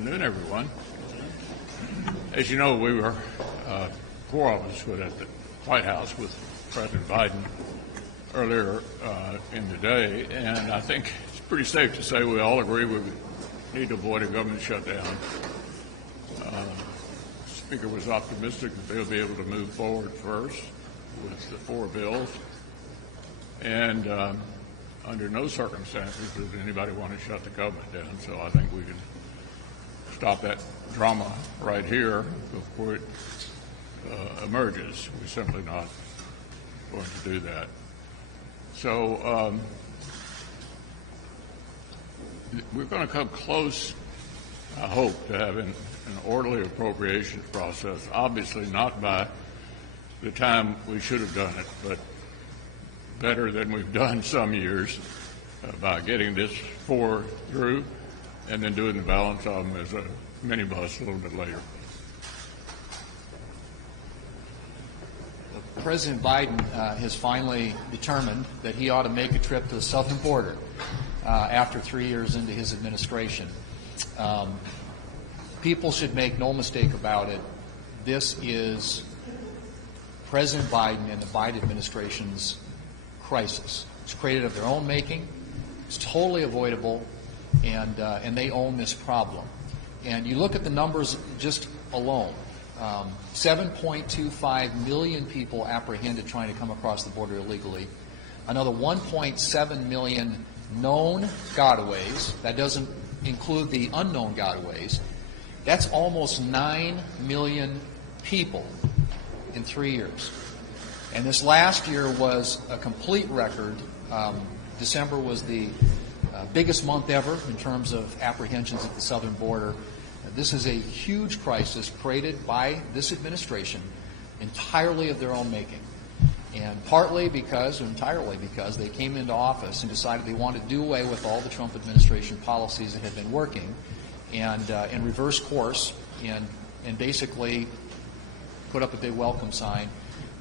afternoon, everyone. As you know, we were, four of us were at the White House with President Biden earlier in the day, and I think it's pretty safe to say we all agree we need to avoid a government shutdown. The Speaker was optimistic that they'll be able to move forward first with the four bills, and under no circumstances does anybody want to shut the government down. So I think we can stop that drama right here before it emerges. We're simply not going to do that. So we're going to come close, I hope, to having an orderly appropriations process, obviously not by the time we should have done it, but better than we've done some years by getting this four through and then doing the balance of them as a minibus a little bit later. President Biden has finally determined that he ought to make a trip to the southern border after 3 years into his administration. People should make no mistake about it. This is President Biden and the Biden administration's crisis. It's created of their own making. It's totally avoidable, and they own this problem. And you look at the numbers just alone. 7.25 million people apprehended trying to come across the border illegally. Another 1.7 million known gotaways. That doesn't include the unknown gotaways. That's almost 9 million people in 3 years. And this last year was a complete record. December was the biggest month ever in terms of apprehensions at the southern border. This is a huge crisis created by this administration, entirely of their own making. And entirely because they came into office and decided they wanted to do away with all the Trump administration policies that had been working and reverse course and basically put up a big welcome sign,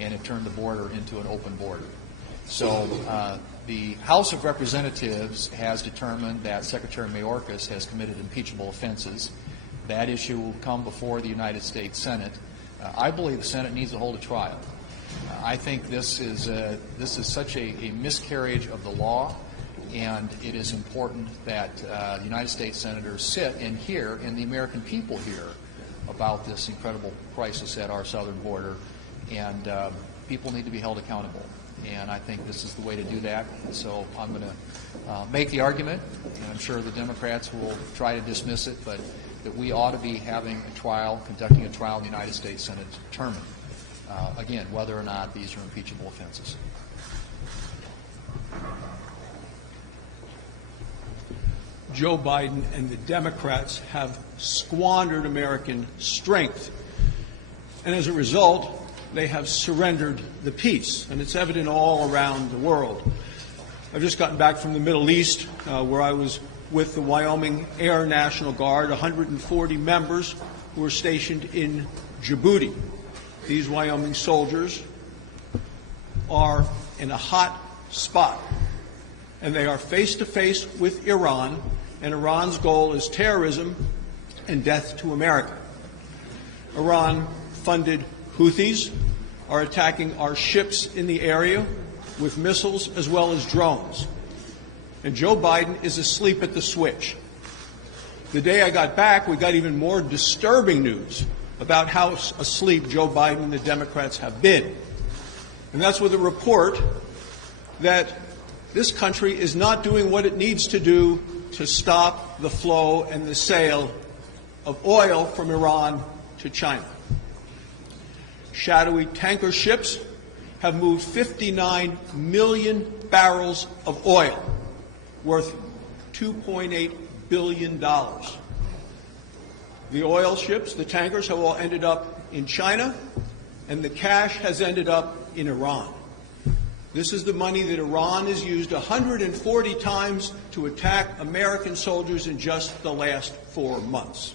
and it turned the border into an open border. So the House of Representatives has determined that Secretary Mayorkas has committed impeachable offenses. That issue will come before the United States Senate. I believe the Senate needs to hold a trial. I think this is such a miscarriage of the law, and it is important that the United States senators sit and hear, and the American people hear, about this incredible crisis at our southern border, and people need to be held accountable. And I think this is the way to do that. So I'm going to make the argument, and I'm sure the Democrats will try to dismiss it, but that we ought to be having a trial, conducting a trial in the United States Senate to determine, again, whether or not these are impeachable offenses. Joe Biden and the Democrats have squandered American strength. And as a result, they have surrendered the peace. And it's evident all around the world. I've just gotten back from the Middle East, where I was with the Wyoming Air National Guard, 140 members who were stationed in Djibouti. These Wyoming soldiers are in a hot spot, and they are face-to-face with Iran, and Iran's goal is terrorism and death to America. Iran-funded Houthis are attacking our ships in the area with missiles as well as drones. And Joe Biden is asleep at the switch. The day I got back, we got even more disturbing news about how asleep Joe Biden and the Democrats have been. And that's with a report that this country is not doing what it needs to do to stop the flow and the sale of oil from Iran to China. Shadowy tanker ships have moved 59 million barrels of oil, worth $2.8 billion. The oil ships, the tankers, have all ended up in China, and the cash has ended up in Iran. This is the money that Iran has used 140 times to attack American soldiers in just the last 4 months.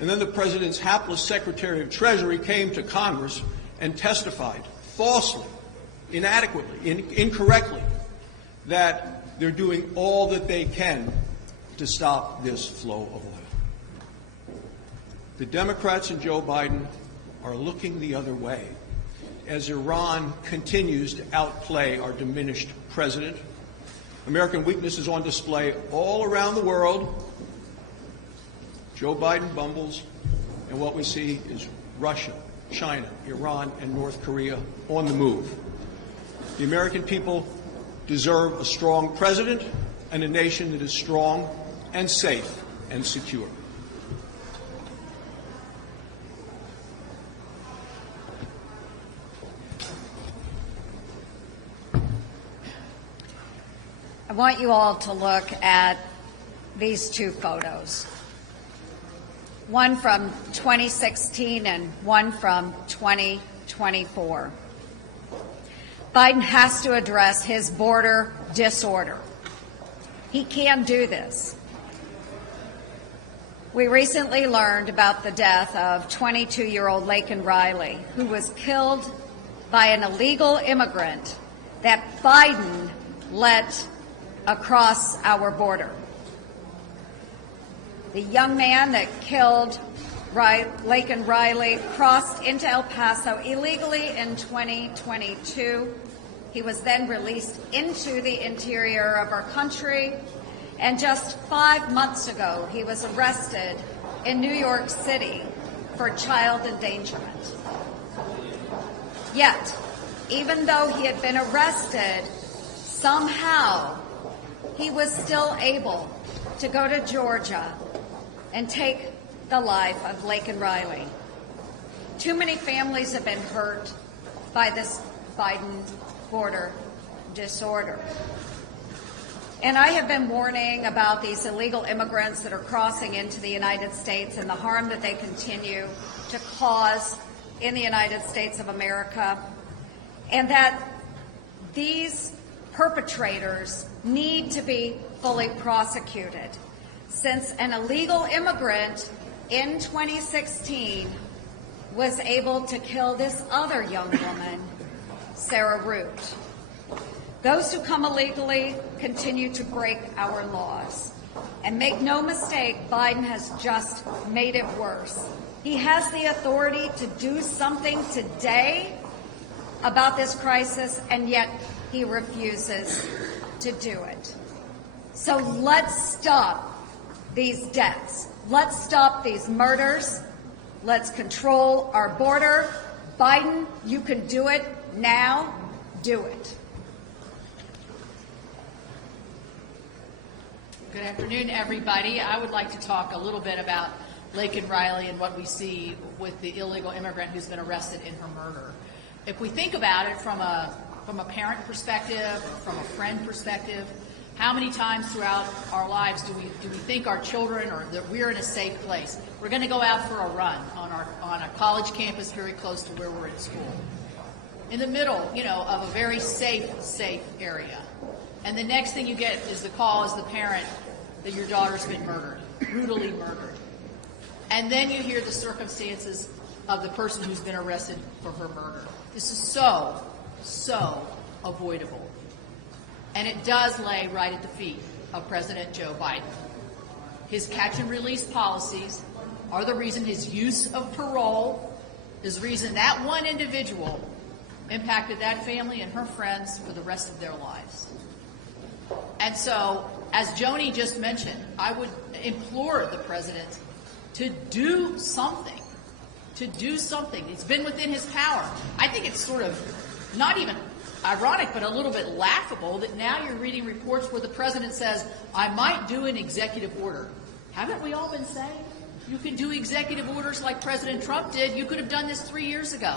And then the President's hapless Secretary of Treasury came to Congress and testified falsely, inadequately, incorrectly, that they're doing all that they can to stop this flow of oil. The Democrats and Joe Biden are looking the other way as Iran continues to outplay our diminished president. American weakness is on display all around the world. Joe Biden bumbles, and what we see is Russia, China, Iran, and North Korea on the move. The American people deserve a strong president and a nation that is strong and safe and secure. I want you all to look at these two photos, one from 2016 and one from 2024. Biden has to address his border disorder. He can do this. We recently learned about the death of 22-year-old Laken Riley, who was killed by an illegal immigrant that Biden let across our border. The young man that killed Laken Riley crossed into El Paso illegally in 2022. He was then released into the interior of our country, and just 5 months ago, he was arrested in New York City for child endangerment. Yet, even though he had been arrested, somehow he was still able to go to Georgia and take the life of Laken Riley. Too many families have been hurt by this Biden border disorder. And I have been warning about these illegal immigrants that are crossing into the United States and the harm that they continue to cause in the United States of America, and that these perpetrators need to be fully prosecuted, since an illegal immigrant in 2016 was able to kill this other young woman, Sarah Root. Those who come illegally continue to break our laws. And make no mistake, Biden has just made it worse. He has the authority to do something today about this crisis, and yet he refuses to do it. So let's stop these deaths. Let's stop these murders. Let's control our border. Biden, you can do it now. Do it. Good afternoon, everybody. I would like to talk a little bit about Laken Riley and what we see with the illegal immigrant who's been arrested in her murder. If we think about it from a parent perspective, or from a friend perspective, how many times throughout our lives do we think our children or that we're in a safe place? We're going to go out for a run on a college campus very close to where we're in school, in the middle, of a very safe area. And the next thing you get is the call as the parent that your daughter's been murdered, brutally murdered. And then you hear the circumstances of the person who's been arrested for her murder. This is so avoidable. And it does lay right at the feet of President Joe Biden. His catch and release policies are the reason his use of parole is the reason that one individual impacted that family and her friends for the rest of their lives. And so, as Joni just mentioned, I would implore the president to do something. It's been within his power. I think it's sort of not even ironic, but a little bit laughable that now you're reading reports where the president says, I might do an executive order. Haven't we all been saying you can do executive orders like President Trump did? You could have done this 3 years ago.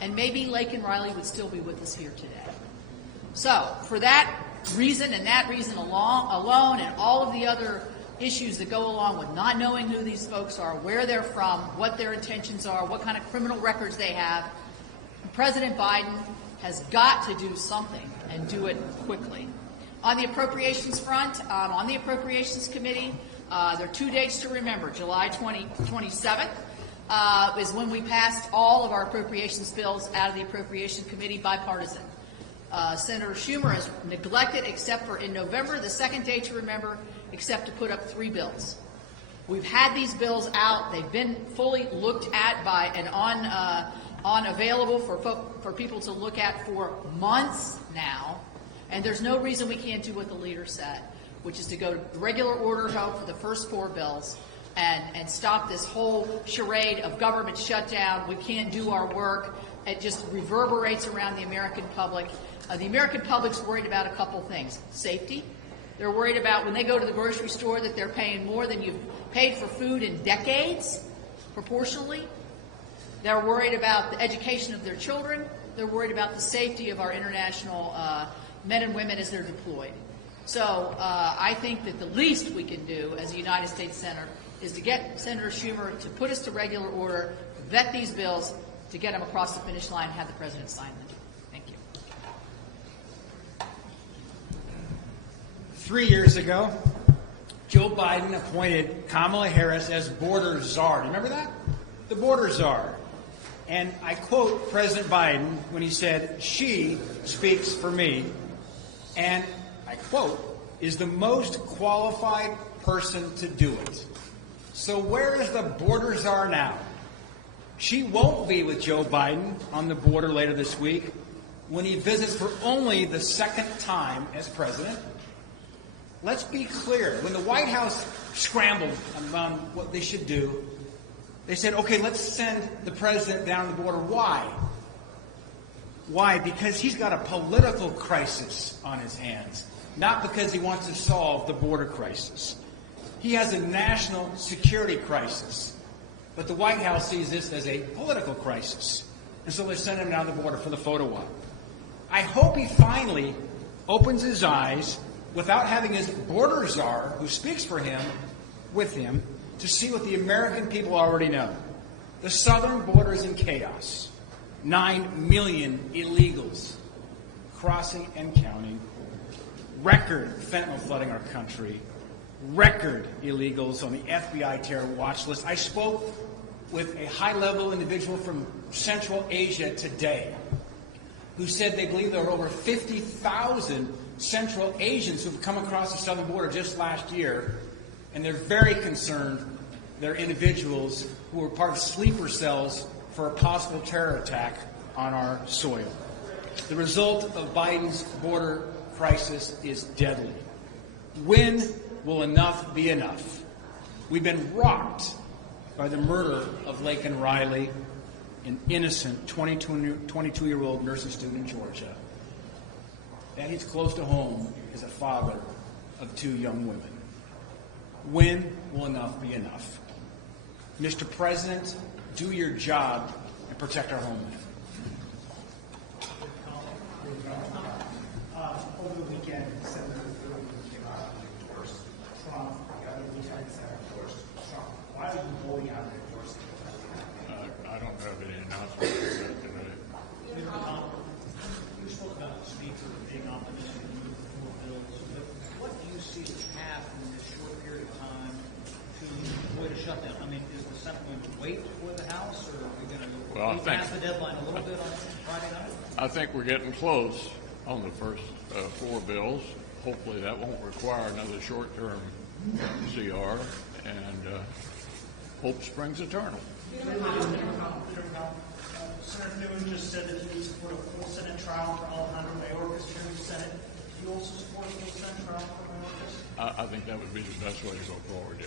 And maybe Laken Riley would still be with us here today. So, for that reason and that reason alone and all of the other issues that go along with not knowing who these folks are, where they're from, what their intentions are, what kind of criminal records they have, President Biden has got to do something and do it quickly. On the appropriations front, on the Appropriations Committee, there are 2 dates to remember. July 27th is when we passed all of our appropriations bills out of the Appropriations Committee bipartisan. Senator Schumer has neglected, except for in November, the second date to remember, except to put up 3 bills. We've had these bills out. They've been fully looked at by and on available for people to look at for months now. And there's no reason we can't do what the leader said, which is to go to regular order vote for the first 4 bills and stop this whole charade of government shutdown. We can't do our work. It just reverberates around the American public. The American public's worried about a couple things. Safety. They're worried about when they go to the grocery store that they're paying more than you've paid for food in decades, proportionally. They're worried about the education of their children. They're worried about the safety of our international men and women as they're deployed. So I think that the least we can do as a United States Senator is to get Senator Schumer to put us to regular order, vet these bills, to get them across the finish line and have the President sign them. Thank you. 3 years ago, Joe Biden appointed Kamala Harris as border czar. Do you remember that? The border czar. And I quote President Biden when he said, "She speaks for me," and I quote, "is the most qualified person to do it." So where is the border czar now? She won't be with Joe Biden on the border later this week when he visits for only the 2nd time as president. Let's be clear. When the White House scrambled on what they should do, they said, okay, let's send the president down the border. Why? Why? Because he's got a political crisis on his hands, not because he wants to solve the border crisis. He has a national security crisis, but the White House sees this as a political crisis. And so they send him down the border for the photo op. I hope he finally opens his eyes without having his border czar, who speaks for him, with him, to see what the American people already know. The southern border is in chaos. 9 million illegals crossing and counting. Record fentanyl flooding our country. Record illegals on the FBI terror watch list. I spoke with a high-level individual from Central Asia today who said they believe there are over 50,000 Central Asians who have come across the southern border just last year, and they're very concerned they're individuals who are part of sleeper cells for a possible terror attack on our soil. The result of Biden's border crisis is deadly. When will enough be enough? We've been rocked by the murder of Laken Riley, an innocent 22-year-old nursing student in Georgia. That hits close to home as a father of 2 young women. When will enough be enough? Mr. President, do your job and protect our homeland. Over the weekend, Senator endorsed Trump. The other lieutenant senator endorsed Trump. Why would you bully out and endorse him? I don't have any announcement of that today. You spoke about the speaker being optimistic to move more bills, but what do you see the path in this short period of time to avoid a shutdown? I mean, is the Senate going to wait for the House, or are we going to pass the deadline a little bit on Friday night? I think we're getting close on the first 4 bills. Hopefully that won't require another short-term CR, and hope springs eternal. Senator Newman just said that he would support a full Senate trial for Alejandro Mayorkas here in the Senate. Do you also support a full Senate trial for Mayorkas? I think that would be the best way to go forward, yeah.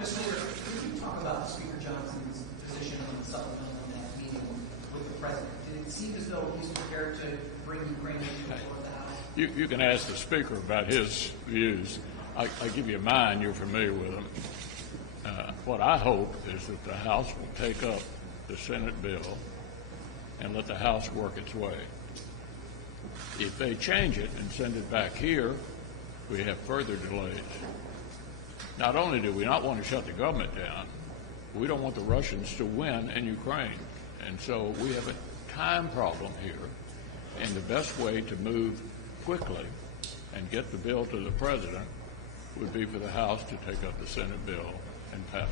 Mr. Leader, can you talk about Speaker Johnson's position on the supplemental in that meeting with the president? Did it seem as though he's prepared to bring Ukraine into the House? You can ask the Speaker about his views. I give you mine. You're familiar with them. What I hope is that the House will take up the Senate bill and let the House work its way. If they change it and send it back here, we have further delays. Not only do we not want to shut the government down, we don't want the Russians to win in Ukraine. And so we have a time problem here. And the best way to move quickly and get the bill to the President would be for the House to take up the Senate bill and pass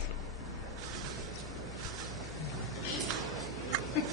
it.